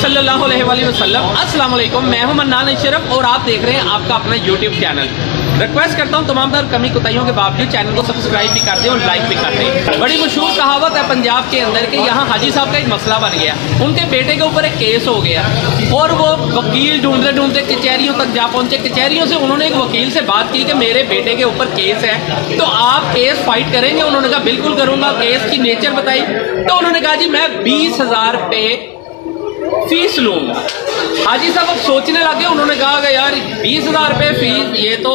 सल्लल्लाहु अलैहि वसल्लम। अस्सलाम वालेकुम, मैं हूं मन्नान अशरफ और आप देख रहे हैं आपका अपना यूट्यूब चैनल। रिक्वेस्ट करता हूं तमाम तर कमी कोताहियों के बावजूद चैनल को सब्सक्राइब भी कर दें और लाइक भी कर दें। बड़ी मशहूर कहावत है पंजाब के अंदर कि यहाँ हाजी साहब का एक मसला बन गया, उनके बेटे के ऊपर एक केस हो गया और वो वकील ढूंढते ढूंढते कचहरियों तक जा पहुंचे। कचहरियों से उन्होंने एक वकील से बात की कि मेरे बेटे के ऊपर केस है, तो आप केस फाइट करेंगे? उन्होंने कहा बिल्कुल करूंगा। केस की नेचर बताई तो उन्होंने कहा जी मैं 20,000 रुपये फीस लूंगा। हाजी साहब अब सोचने लगे, उन्होंने कहा कि यार 20,000 रुपये फीस, ये तो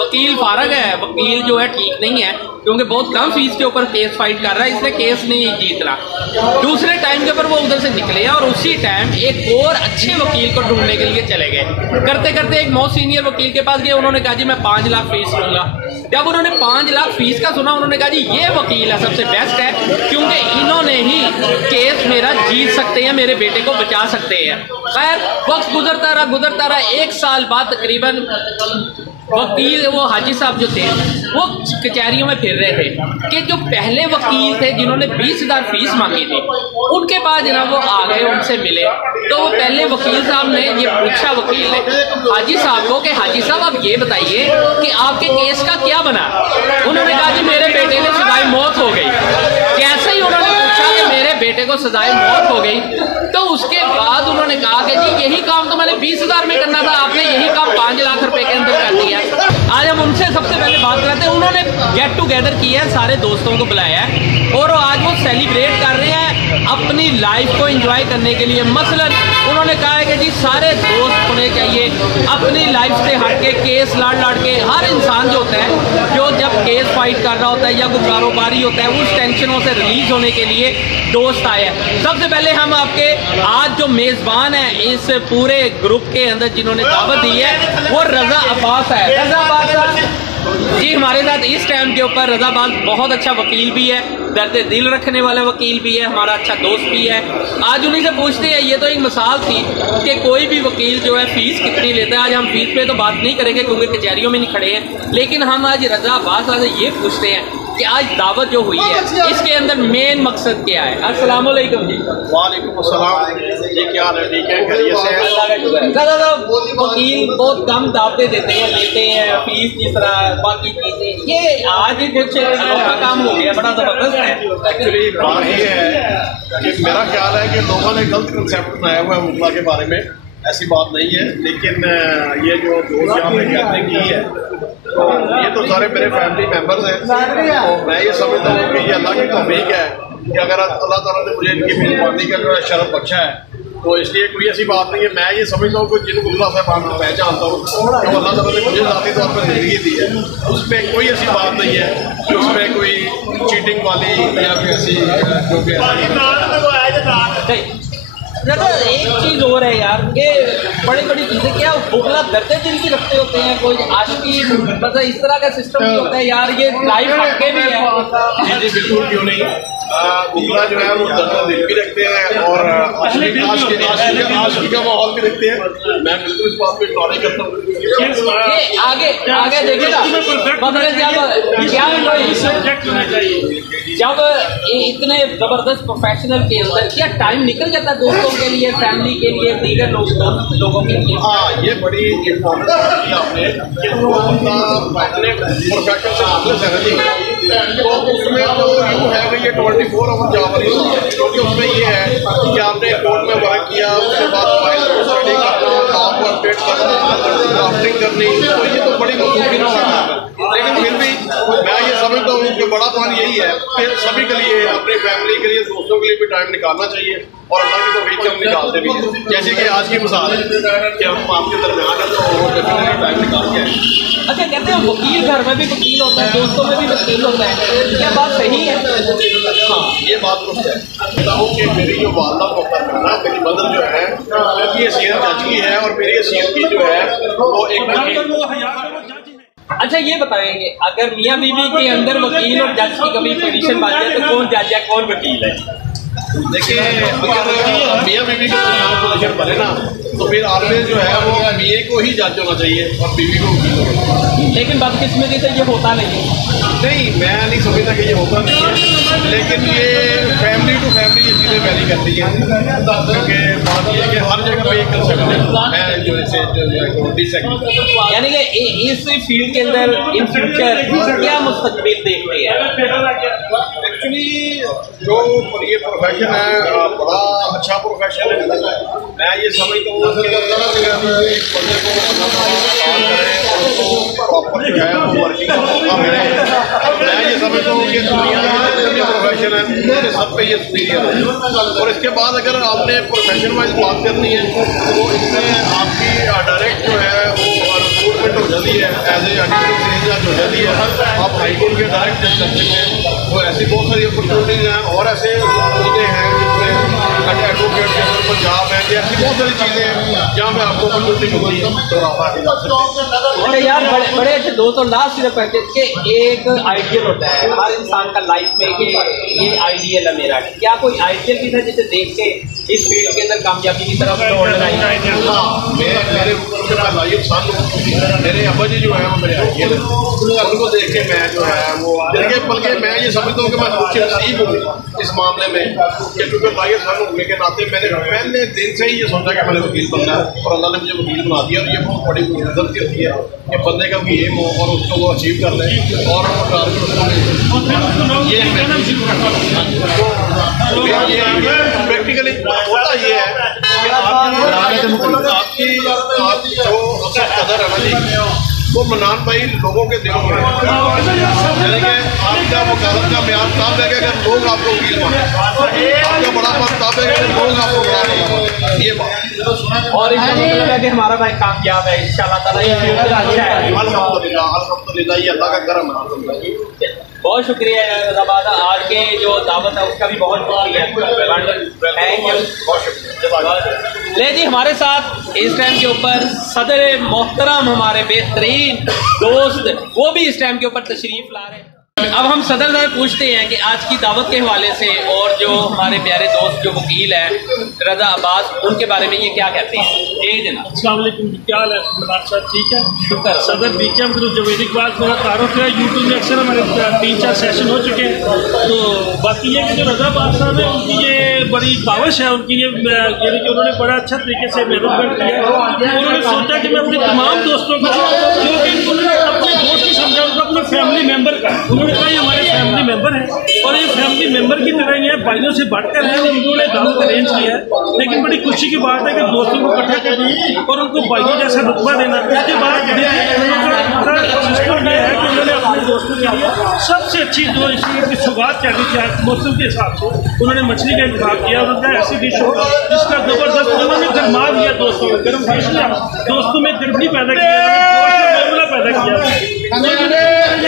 वकील फारग है, वकील जो है ठीक नहीं है क्योंकि बहुत कम फीस के ऊपर केस फाइट कर रहा है, इसलिए केस नहीं जीत रहा। दूसरे टाइम के ऊपर वो उधर से निकले और उसी टाइम एक और अच्छे वकील को ढूंढने के लिए चले गए। करते करते एक मोस्ट सीनियर वकील के पास गए, उन्होंने कहा जी मैं 5 लाख फीस लूंगा। जब उन्होंने 5 लाख फीस का सुना, उन्होंने कहा जी ये वकील है सबसे बेस्ट है क्योंकि इन्होंने ही केस मेरा जीत सकते हैं, मेरे बेटे को बचा सकते हैं। खैर वक्त गुजरता रहा। 1 साल बाद तकरीबन वकील वो हाजी साहब जो थे वो कचहरियों में फिर रहे थे कि जो पहले वकील थे जिन्होंने 20,000 फीस मांगी थी उनके पास जनाब वो आ गए, उनसे मिले। तो वो पहले वकील साहब ने ये पूछा, वकील ने हाजी साहब को कि हाजी साहब आप ये बताइए कि आपके केस का क्या बना? उन्होंने कहा जी मेरे बेटे ने सजाए मौत हो गई। जैसे ही उन्होंने पूछा कि मेरे बेटे को सजाए मौत हो गई तो उसके बाद उन्होंने कहा कि जी यही काम तो मैंने 20,000 में करना था, आपने यही काम 5 लाख रुपए के अंदर कर दिया। आज हम उनसे सबसे पहले बात करते हैं। उन्होंने गेट टुगेदर किया है, सारे दोस्तों को बुलाया है और आज वो सेलिब्रेट कर रहे हैं अपनी लाइफ को एंजॉय करने के लिए। मसलन उन्होंने कहा है कि जी सारे दोस्त होने चाहिए अपनी लाइफ से हट के, केस लड़ के। हर इंसान जो होता है जो जब केस फाइट कर रहा होता है या कोई कारोबारी होता है उस टेंशनों से रिलीज होने के लिए दोस्त आए हैं। सबसे पहले हम आपके आज जो मेज़बान है इस पूरे ग्रुप के अंदर जिन्होंने दावत दी है वो रजा अब्बास है। रजा अब्बास जी हमारे साथ इस टाइम के ऊपर। रजा अब्बास बहुत अच्छा वकील भी है, दर्द दिल रखने वाला वकील भी है, हमारा अच्छा दोस्त भी है। आज उन्हीं से पूछते हैं, ये तो एक मिसाल थी कि कोई भी वकील जो है फीस कितनी लेता है। आज हम फीस पे तो बात नहीं करेंगे क्योंकि कचहरियों में नहीं खड़े हैं, लेकिन हम आज रजा अब्बास से ये पूछते हैं कि आज दावत जो हुई है इसके अंदर मेन मकसद क्या है? अस्सलाम वालेकुम जी। वालेकुम अस्सलाम जी, क्या हाल है? ठीक है, खैरियत से हैं? दादा वकील बहुत कम दावतें देते हैं, लेते हैं फीस जिस तरह बाकी चीजें, ये आज कुछ अनोखा काम हो गया, बड़ा जबरदस्त है। एक्चुअली बात ये है कि मेरा ख्याल है कि लोगों ने गलत कंसेप्ट बनाया हुआ है मुकला के बारे में। ऐसी बात नहीं है, लेकिन ये जो दोस्त यहाँ पे कहते की है तो ये तो सारे मेरे फैमिली मेंबर्स हैं। तो मैं ये समझता हूँ कि ये अल्लाह की तौफीक है कि अगर अल्लाह ताला ने मुझे इनकी मेहरबानी का शरफ बख्शा है तो इसलिए कोई ऐसी बात नहीं है। मैं ये समझता हूँ कि जिन मुगला साहबान को मैं जानता हूँ तो अल्लाह ताला ने मुझे ज़ाती तौर पर ज़िंदगी दी है, उसमें कोई ऐसी बात नहीं है कि उसमें कोई चीटिंग वाली या कोई ऐसी जो भी एक चीज और है यार, ये बड़ी बड़ी चीजें क्या बुगला दर्द दिल की रखते होते हैं, कोई आशिकी मतलब इस तरह का सिस्टम भी होता है यार, ये लाइफ हटके भी है। जी जी बिल्कुल, क्यों नहीं। बुगला जो है वो दर्द दिल भी रखते हैं और आशिकी का माहौल भी रखते हैं। मैं बिल्कुल इस बात को इग्नोर नहीं करता हूँ। ये आगे देखिएगा जब इतने जबरदस्त प्रोफेशनल के अंदर क्या टाइम निकल जाता है दोस्तों के लिए, फैमिली के लिए, दीगर लोगों के लिए? हाँ, ये बड़ी इम्पोर्टेंट बात की आपने कि जो बंदा अपने प्रोफेशन से वापस है तो उसमें तो यूँ है कि ये 24 आवर जॉब वाली बात है, क्योंकि उसमें ये है कि आपने कोर्ट में वर्क किया, उसके बाद फाइल को स्टडी करना, लॉ को अपडेट करना, ड्राफ्टिंग करनी, तो ये तो बड़ी मजबूरी ना है। लेकिन फिर भी मैं ये समझता हूँ कि बड़ा प्लान यही है कि सभी के लिए, अपनी फैमिली के लिए, दोस्तों के लिए भी टाइम निकालना चाहिए और अल्लाह की तौफीक से हम निकालते भी हैं। जैसे कि आज की मिसाल है कि हम आपके दरमियान है तो डेफिनेटली टाइम निकाल के आए। अच्छा, कहते हैं वकील घर में भी वकील होता है, दोस्तों में भी वकील होता है, क्या बात सही है? हाँ, ये बात तो है। बताऊँ कि मेरी जो वालदा मोहतरमा है, मेरी मदर जो है उनकी हैसियत जज की है और मेरी हैसियत की जो है वो एक। अच्छा ये बताएंगे, अगर मियाँ बीवी के अंदर वकील और जज की कभी पोजीशन बन जाए तो कौन जज है कौन वकील है? देखिए अगर मियाँ बीवी का रिलेशन बने ना तो फिर ऑलवेज जो है वो मियाँ को ही जज होना चाहिए और बीवी को वकील होना चाहिए। लेकिन बदकिस्मती से ये होता नहीं। नहीं, मैं नहीं समझता कि ये होता नहीं है, लेकिन ये फैमिली टू फैमिली ये चीज़ें वैरी करती हैं, क्योंकि बात ये है कि हर जगह पे ये कंसेप्ट है जो इसे डिसएग्री। यानी कि इस फील्ड के अंदर इन फ्यूचर क्या मुस्तकबिल देखते हैं? एक्चुअली जो ये प्रोफेशन है बड़ा अच्छा प्रोफेशन है। मैं ये समझता हूँ कि एक बंदे को काम करें और उसको प्रॉपर जो है वो वर्किंग मौका मिले। मैं ये समझता हूँ कि दुनिया में जितने भी प्रोफेशन है उनके सब पे ये सुपीरियर है। और इसके बाद अगर आपने प्रोफेशन वाइज बात करनी है तो इसमें आपकी डायरेक्ट जो है वो रिक्रूटमेंट हो जाती है, एज ए एडिशनल जज हो जाती है। आप हाई कोर्ट के डायरेक्ट जज कर सकते हैं। वो ऐसी बहुत सारी अपॉर्चुनिटीज़ हैं और ऐसे चीज़ें हैं जिसमें एडवोकेट जनरल पंजाब है, ऐसी बहुत सारी चीज़ें हैं जहाँ पे आपको अपॉर्चुनिटी मिलती है तो आप आगे जा सकते हैं। यार बड़े अच्छे दोस्त और लास्ट सिर्फ कहते हैं कि एक आइडियल होता है हर इंसान का लाइफ में कि ये आइडियल है मेरा। क्या कोई आइडियल भी था जिसे देख के इस फील्ड के अंदर कामयाबी की तरफ दौड़ लगाई? मेरे ऊपर मेरा लाइफ साल मेरे अब्बा जी जो है वो मेरे आइडियल है, उनको देख के मैं जो है वो बल्कि मैं ये समझता हूँ कि मैं खुद से नसीब हूँ इस मामले में कि क्योंकि लाइफ साल होने के नाते मैंने पहले दिन से ही ये सोचा कि मैंने वकील बनना है और अल्लाह ने मुझे वकील बना दिया। और ये बहुत बड़ी इज्जत की होती है कि बंदे का भी एम हो और उसको वो अचीव कर ले और ये प्रैक्टिकली होता ये है कि आपकी जो असल कदर है ना जी वो मनान भाई लोगों के दिलों में यानी कि आपका वकालत का म्यार तब है कि अगर लोग आपको वकील माने, आपका बड़ा पद तब है कि लोग आपको बड़ा ये बात। और इसका मतलब है कि हमारा भाई कामयाब है इंशाल्लाह ताला। ये फ्यूचर अच्छा है अल्हम्दुलिल्लाह, ये अल्लाह का करम है। बहुत शुक्रिया रज़ाबाद, आज के जो दावत है उसका भी बहुत शुक्रिया। थैंक यू, बहुत शुक्रिया। ले जी, हमारे साथ इस टाइम के ऊपर सदर मोहतरम हमारे बेहतरीन दोस्त वो भी इस टाइम के ऊपर तशरीफ ला रहे हैं। अब हम सदर साहब पूछते हैं कि आज की दावत के हवाले से और जो हमारे प्यारे दोस्त जो वकील हैं रजा अब्बास, उनके बारे में ये क्या कहते हैं? एक दिन अस्सलाम वालेकुम, क्या हाल है इमरान साहब? ठीक है, शुक्र। सदर बीकेएम ग्रुप जवेद इकबाल मेरा तारुफ है। यूट्यूब में अक्सर हमारे 3-4 सेशन हो चुके हैं। तो बाकी ये कि जो रजा अब्बास साहब है उनकी ये बड़ी काविश है उनकी, ये यानी कि उन्होंने बड़ा अच्छा तरीके से मैनेजमेंट किया है। उन्होंने सोचा कि मैं अपने तमाम दोस्तों को जो कि उन्होंने अपने दोस्त ही समझा उनको अपने फैमिली मेम्बर का, उन्होंने कहा ये हमारे फैमिली मेम्बर हैं और ये फैमिली मेम्बर की तरह ही है, भाइयों से बढ़कर है। उन्होंने दावत अरेंज किया है, लेकिन बड़ी खुशी की बात है कि दोस्तों को इकट्ठा करना और उनको भाइयों जैसा रुतबा देना। इसके बाद सिस्टम ये है कि उन्होंने अपने दोस्तों के लिए सबसे अच्छी जो इसकी सौगात कहनी थी मौसम के हिसाब से उन्होंने मछली का इंतजाम किया। उन्होंने ऐसी डिश हो जिसका जबरदस्त उन्होंने गरमा दिया दोस्तों में, गर्म डिश दोस्तों में गर्मी पैदा किया, पैदा किया।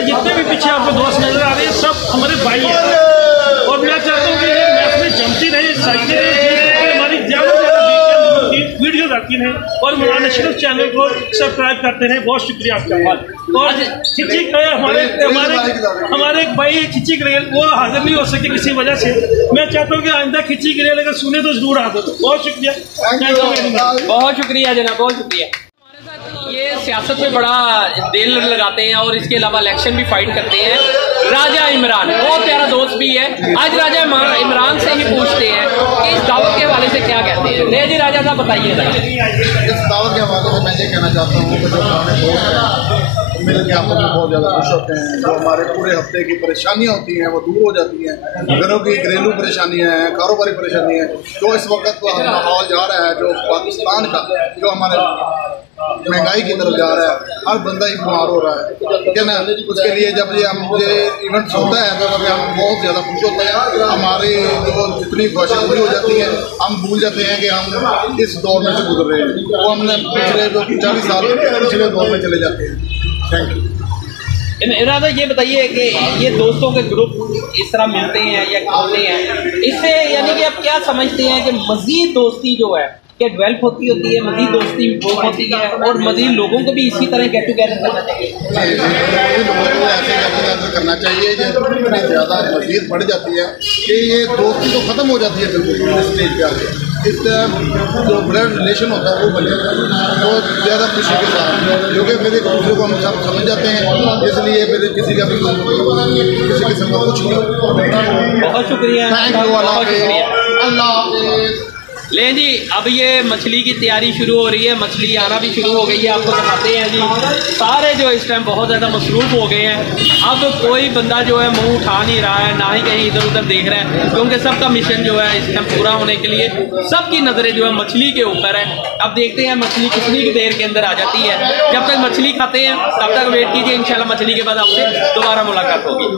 जितने भी पीछे आपको दोस्त नजर आ रहे हैं सब हमारे भाई हैं और मैं चाहता हूँ कि ये महफिल जमती रहे, साइकिल हमारी ज़्यादा से ज़्यादा वीडियो आती हैं और मौलाना अशरफ चैनल को सब्सक्राइब करते हैं। बहुत शुक्रिया आपका। और खिची हमारे एक भाई खिची रेल वो हाजिर नहीं हो सके किसी वजह से, मैं चाहता हूँ कि आइंदा खिची रेल अगर सुने तो जरूर हाजिर। बहुत शुक्रिया, बहुत शुक्रिया जनाब, बहुत शुक्रिया। ये सियासत में बड़ा दिल लगाते हैं और इसके अलावा इलेक्शन भी फाइट करते हैं। राजा इमरान बहुत प्यारा दोस्त भी है। आज राजा इमरान से ही पूछते हैं कि इस दावत के हवाले से क्या कहते हैं। ले जी राजा साहब बताइए। इस दावत के हवाले से मैं ये कहना चाहता हूँ कि जो पुराने दोस्त हैं मिल के आपस में बहुत ज़्यादा खुश होते हैं। जो हमारे पूरे हफ्ते की परेशानियाँ होती हैं वो दूर हो जाती हैं। घरों की घरेलू परेशानियाँ हैं, कारोबारी परेशानियाँ हैं, जो इस वक्त माहौल जा रहा है जो पाकिस्तान का, जो हमारे महंगाई की तरफ जा रहा है, हर बंदा ही बीमार हो रहा है, ठीक है ना। उसके लिए जब ये इवेंट्स होता है तो हम बहुत ज़्यादा खुश होते हैं। हमारे जो जितनी ख्वाहिशें पूरी हो जाती हैं हम भूल जाते हैं कि हम इस दौर में से गुजर रहे हैं। वो हमने पिछले जो 40 साल पिछले दौर में चले जाते हैं। Thank you. इरादा ये बताइए कि ये दोस्तों के ग्रुप इस तरह मिलते हैं या होते हैं, इससे यानी कि आप क्या समझते हैं कि मजीद दोस्ती जो है के डेवलप होती है, मजीद दोस्ती इम्प्रूव होती है और मजीद लोगों को भी इसी तरह गेट टुगेदर करना चाहिए। लोगों को ऐसे गेट करना चाहिए जो इतनी ज़्यादा मजीद बढ़ जाती है कि ये दोस्ती तो ख़त्म हो जाती है बिल्कुल इस स्टेज पे आके। इस जो ब्लड रिलेशन होता है वो बन जाता है बहुत ज़्यादा खुशी के साथ, क्योंकि फिर एक दूसरे को हम सब समझ जाते हैं, इसलिए फिर किसी का भी किसी किस्म का कुछ नहीं होता। बहुत शुक्रिया, थैंक यू, अल्लाह हाफिज़। ले जी, अब ये मछली की तैयारी शुरू हो रही है, मछली आना भी शुरू हो गई है। आपको दिखाते हैं जी, सारे जो इस टाइम बहुत ज़्यादा मसरूफ़ हो गए हैं। अब कोई बंदा जो है मुंह उठा नहीं रहा है, ना ही कहीं इधर उधर देख रहा है, क्योंकि सबका मिशन जो है इस टाइम पूरा होने के लिए सबकी नज़रें जो है मछली के ऊपर है। अब देखते हैं मछली कितनी देर के अंदर आ जाती है। जब तक मछली खाते हैं तब तक वेट कीजिए, इंशाल्लाह मछली के बाद आपसे दोबारा मुलाकात होगी।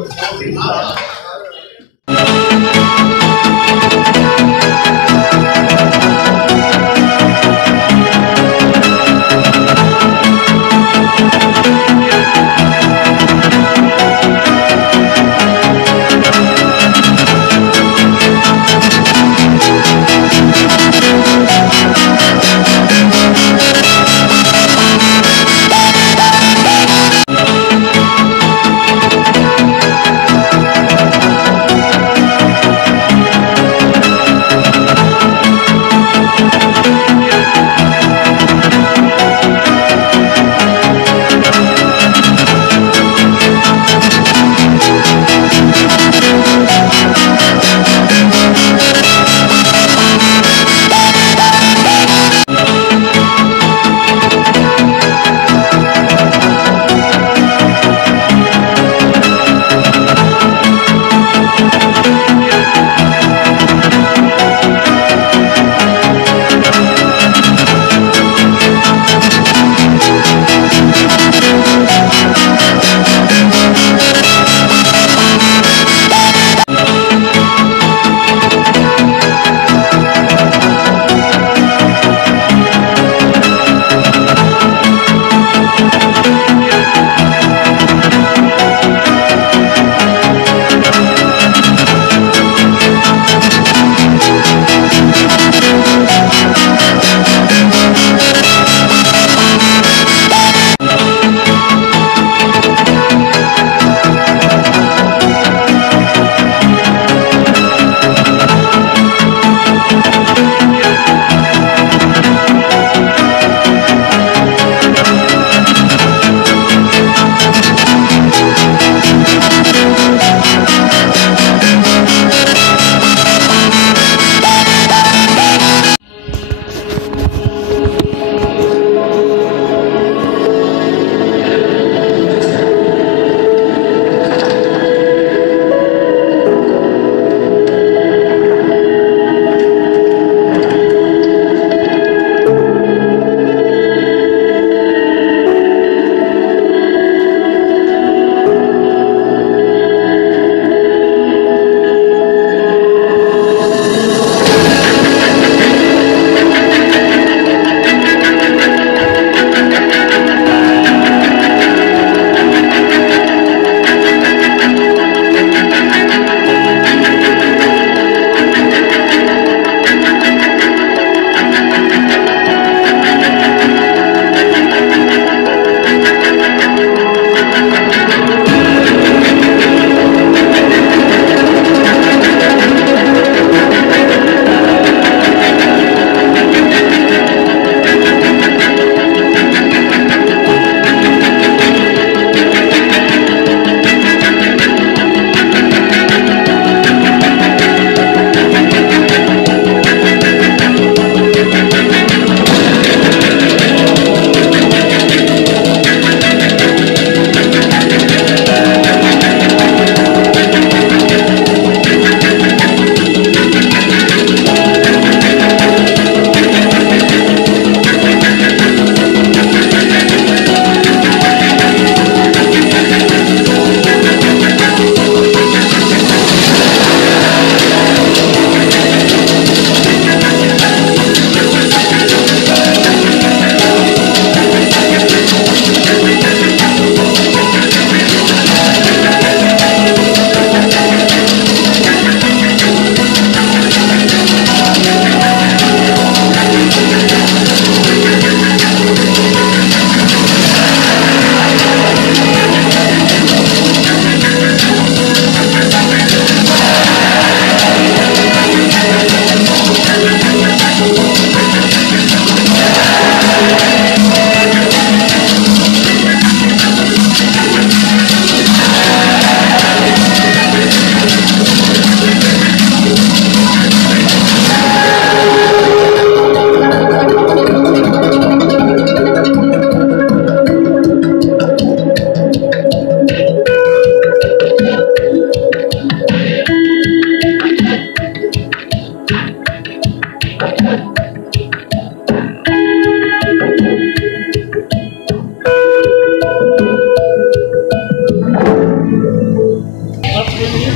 अपनी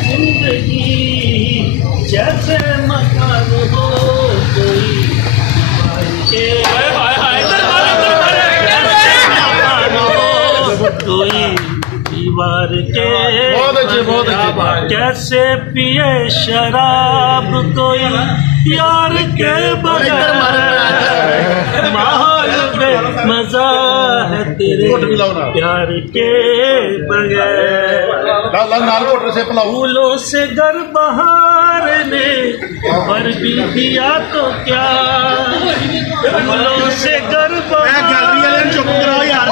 जिंदगी जैसे मकान हो कोई के कोई दीवार के कैसे पिए शराब कोई यार के बगैर माहौल में मजा है तेरे प्यार के बगैर फूलों से घर बहार ने भर भी दिया तो क्या फूलों से घर बहार चुप कराओ यार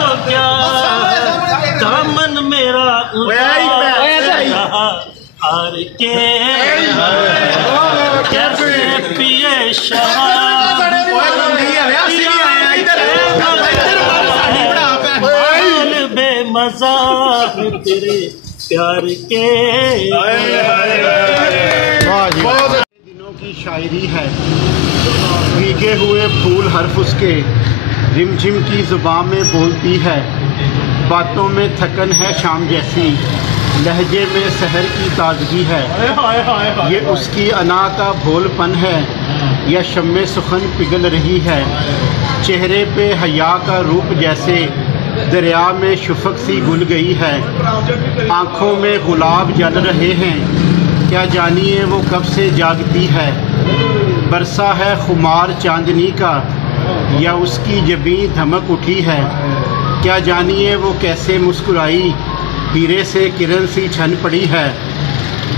तो क्या दामन मेरा हार के कैसे पिए शराब बेमजा तेरे प्यार के दिनों की शायरी है। भीगे हुए फूल हर्फ उसके रिमझिम की जुबान में बोलती है। बातों में थकन है शाम जैसी, लहजे में सहर की ताजगी है। ये उसकी अना का भोलपन है या शम्मे सुखन पिघल रही है। चेहरे पे हया का रूप जैसे दरिया में शुफक सी घुल गई है। आँखों में गुलाब जल रहे हैं, क्या जानिए वो कब से जागती है। बरसा है खुमार चांदनी का या उसकी जबीं धमक उठी है। क्या जानिए वो कैसे मुस्कुराई, हीरे से किरण सी छन पड़ी है।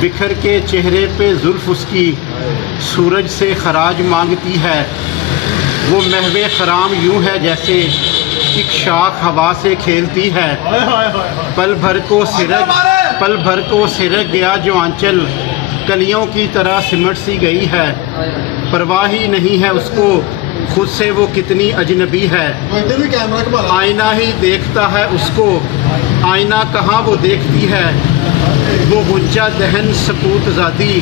बिखर के चेहरे पे जुल्फ उसकी सूरज से खराज मांगती है। वो महवे खराम यूं है जैसे एक शाख हवा से खेलती है। पल भर को सिरक गया जो आंचल कलियों की तरह सिमट सी गई है। परवाह ही नहीं है उसको खुद से वो कितनी अजनबी है। आईना ही देखता है उसको, आईना कहाँ वो देखती है। वो गुंजा दहन सपूत ज़ादी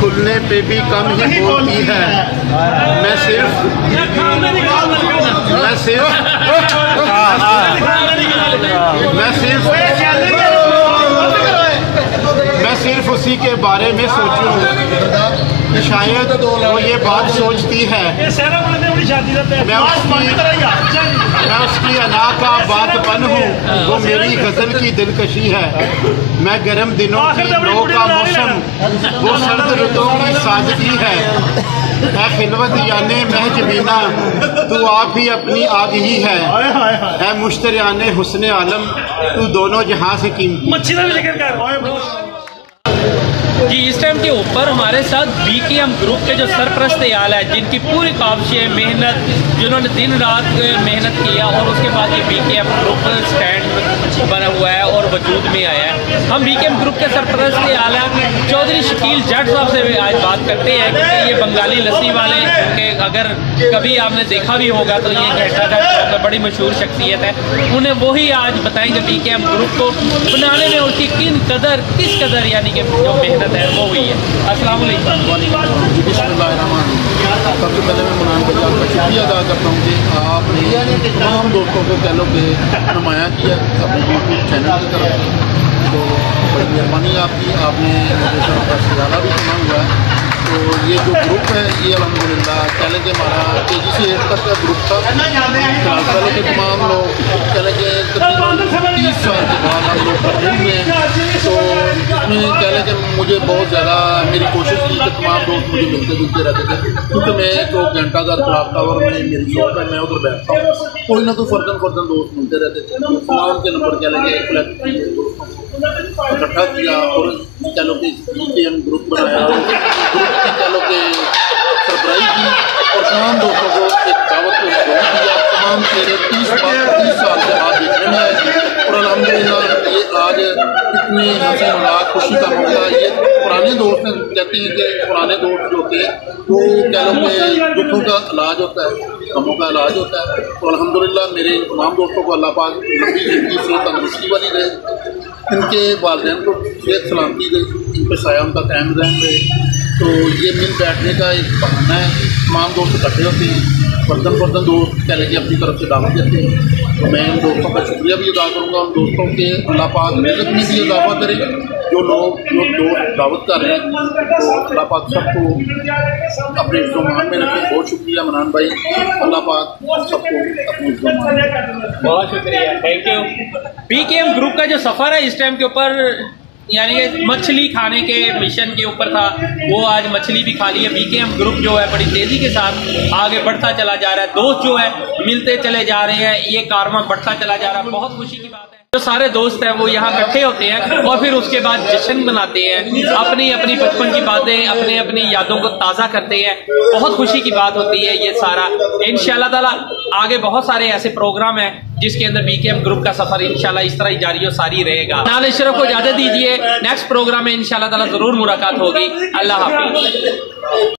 खुलने पे भी कम ही बोलती है। मैं सिर्फ उसी के बारे में सोचूं, शायद वो ये बात सोचती है। मैं उसकी अना का बातपन हूँ, वो मेरी गज़ल की दिलकशी है। मैं गर्म दिनों की लो का मौसम, वो सर्द रुतों की सादगी है। है खिलवत याने महजबीना, तू आप ही अपनी आग ही है। है मुश्तरियाने हुस्ने आलम, तू दोनों जहां से कीमती। जी इस टाइम के ऊपर हमारे साथ BKM ग्रुप के जो सरपरस्त आला है, जिनकी पूरी काविशें मेहनत, जिन्होंने दिन रात मेहनत किया और उसके बाद ये BKM ग्रुप स्टैंड बना हुआ है और वजूद में आया है। हम BKM ग्रुप के सरपरस्त आला चौधरी शकील जट साहब से आज बात करते हैं, क्योंकि ये बंगाली लस्सी वाले के अगर कभी आपने देखा भी होगा तो ये घंटा का बड़ी मशहूर शख्सियत है। उन्हें वही आज बताएंगे BKM ग्रुप को बनाने में उसकी किस कदर यानी कि जो मेहनत है वो हुई है। अस्सलाम वालेकुम। सबसे पहले मैं मनान बजाज का शुक्रिया अदा करता हूँ कि आपने तमाम दोस्तों को कह लो कि नुमाया किया अपने यूट्यूब चैनल की तरफ से। तो बड़ी मेहरबानी आपकी, आपने मुझे का सिराना भी सुना हुआ है। तो ये जो ग्रुप है ये अल्हम्दुलिल्लाह पहले के हमारा KG से 8 तक का ग्रुप था। पहले के तमाम लोग पहले के 30 साल के बाद हम लोग करते हुए हैं। तो इसमें कह लें कि मुझे बहुत ज़्यादा मेरी कोशिश की कि तमाम दोस्त मुझे मिलते जुलते रहते थे, क्योंकि मैं तो घंटाघर क्लॉक टावर में मेरी शॉप है, मैं उधर बैठता हूँ। कोई ना कोई फर्जन दोस्त मिलते रहते थे। तमाम के नंबर कह लेंगे इकट्ठा किया और कह लो कि BKM ग्रुप बनाया, ग्रुप की कह लो कि सरबराही की और तमाम दोस्तों को एक दावत को दिया। तमाम चेहरे 30 साल के बाद देखने में आए और अल्हम्दुलिल्लाह ये आज इतनी हंसी मजाक खुशी का मौका। ये पुराने दोस्त कहते हैं कि पुराने दोस्त जो होते हैं वो कह लो कि दुखों का इलाज होता है, गमों का इलाज होता है। तो अल्हम्दुलिल्लाह मेरे तमाम दोस्तों को अल्लाह पाक लंबी जिंदगी से तंदुरुस्ती वाली रहे, इनके वालिदैन को सेहत सलामती दे, इन पर साया उनका कायम रहे। तो ये मिल बैठने का एक बहाना है, तमाम दोस्त इकट्ठे होते हैं, बर्तन दोस्त कह लेंगे अपनी तरफ से दावत देते हैं। तो मैं इन दोस्तों का शुक्रिया भी अदा करूँगा, उन दोस्तों के अल्लाह पाक रिज़्क़ में भी इजाफा करे, जो लोग दोस्त दावत कर रहे हैं, तो अल्लाह पाक सबको अपने इज़्ज़ो-मान में रखें। बहुत शुक्रिया मनान भाई, अल्लाह पाक सबको अपने इज़्ज़ो-मान में रखें। बहुत शुक्रिया, थैंक यू। बीकेएम ग्रुप का जो सफ़र है इस टाइम के ऊपर, यानी कि मछली खाने के मिशन के ऊपर था, वो आज मछली भी खा ली है। बीकेएम ग्रुप जो है बड़ी तेज़ी के साथ आगे बढ़ता चला जा रहा है, दोस्त जो है मिलते चले जा रहे हैं, ये कारवां बढ़ता चला जा रहा है। बहुत खुशी की बात है, जो सारे दोस्त हैं वो यहाँ इकट्ठे होते हैं और फिर उसके बाद जश्न मनाते हैं, अपनी अपनी बचपन की बातें, अपनी अपनी यादों को ताज़ा करते हैं। बहुत खुशी की बात होती है ये सारा। इंशाल्लाह ताला आगे बहुत सारे ऐसे प्रोग्राम हैं जिसके अंदर बीकेएम ग्रुप का सफर इंशाल्लाह इस तरह ही जारी और सारी रहेगा। नाल इशरफ को इजाजत दीजिए, नेक्स्ट प्रोग्राम में इंशाल्लाह ताला जरूर मुलाकात होगी। अल्लाह हाफिज।